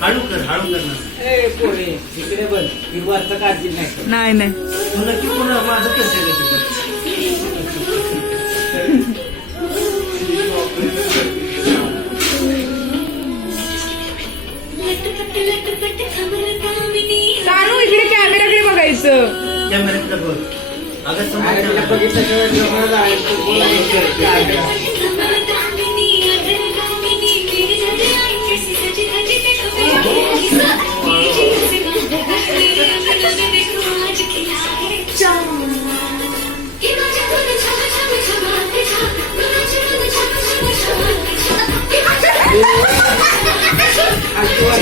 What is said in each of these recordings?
हळू कर ना. इकडे बघ हिरवाचं काढतील नाही नाही तू नक्की पुन्हा माझं कसं कानू इकडे कॅमेराकडे बघायचं. कॅमेऱ्याकडे बघ. अगं समोर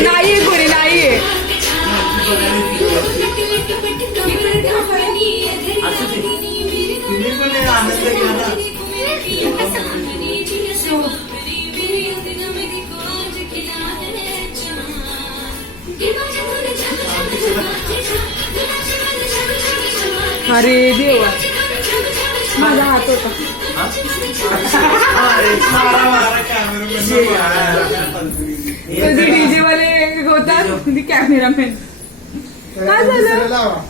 नाहीये कोणी नाहीये. अरे देवा माझा हात होता. कधी डीजे वाले होतात कधी कॅमेरामॅन. काय झालं